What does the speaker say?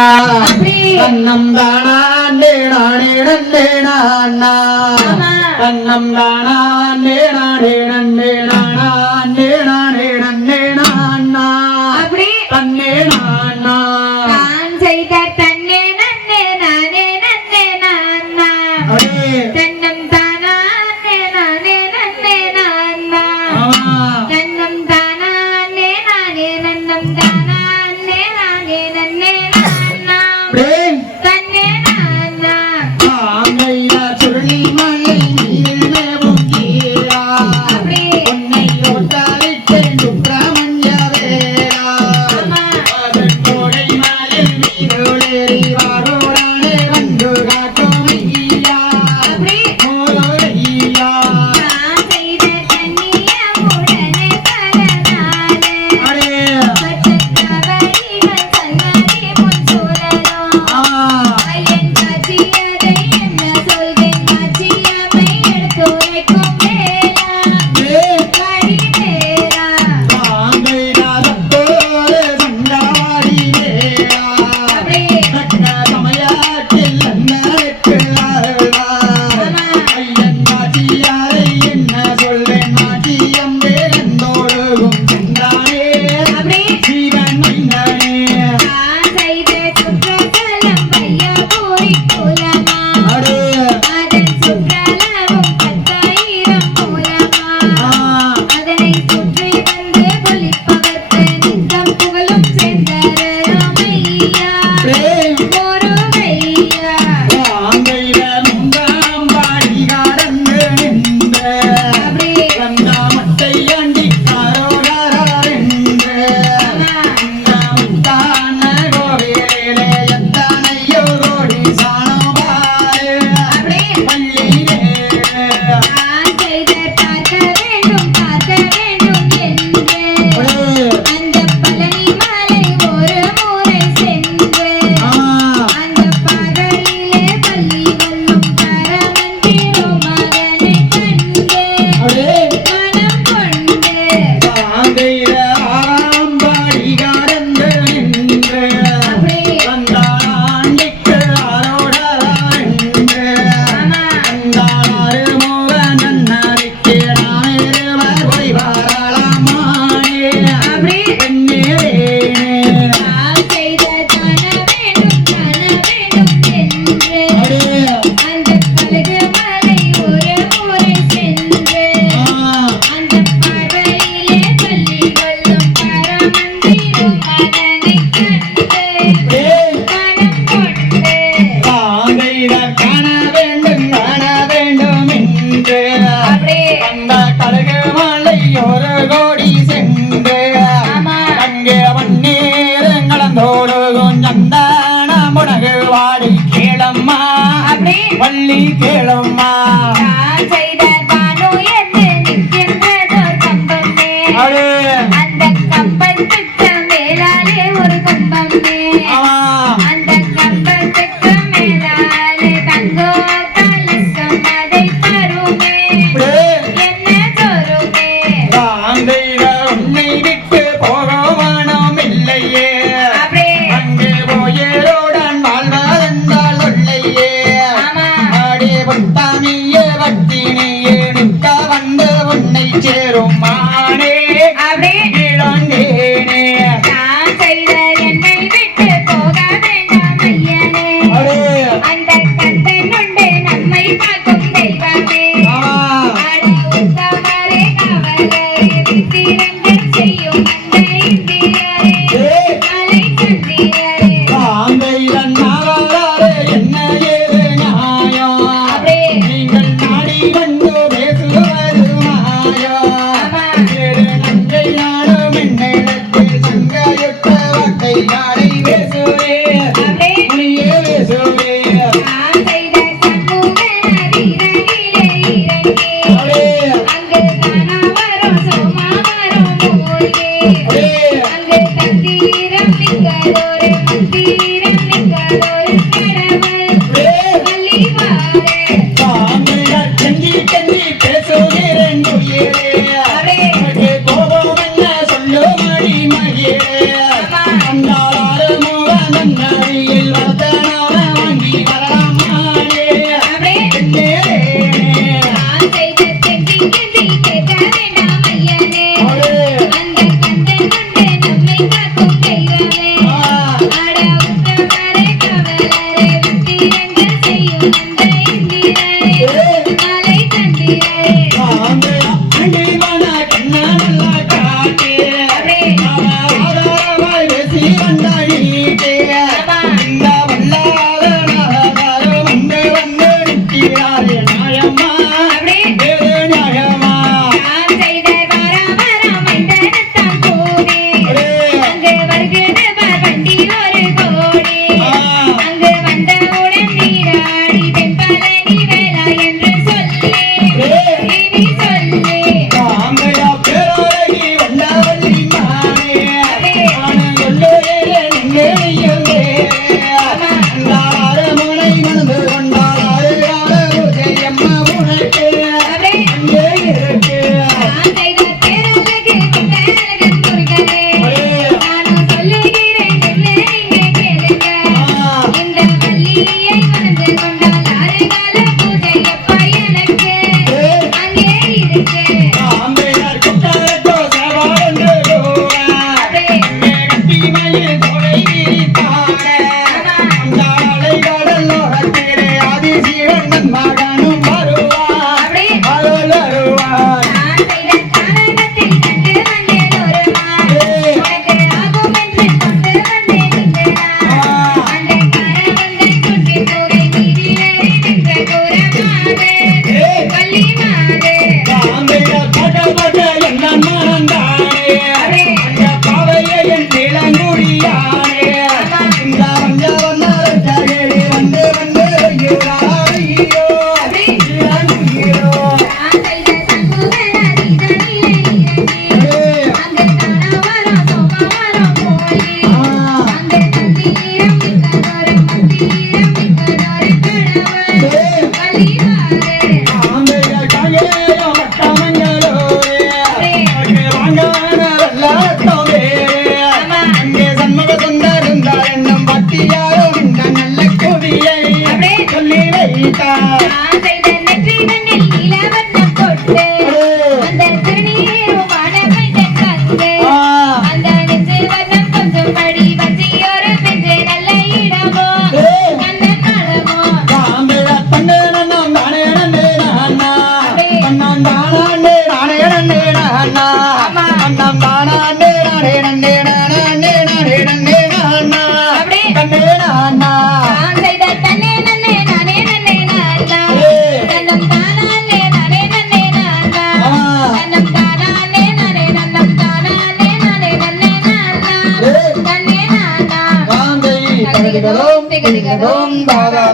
தன்னம் தானாண்டே நானே நண்டே நானா தன்னம் தானாண்டே நானே நண்டே நானா ஒரு கோடி செண்டு. அங்கே அவன் நேரங்களந்தோடு கொஞ்சம் தான முடகு வாடி கேளம்மா. வள்ளி கே பேசுகிறேன் கோபம் என்ன சொல்ல மணி மகிழே நான் நானா திகதிகதோம் திகதிகதோம் தாதா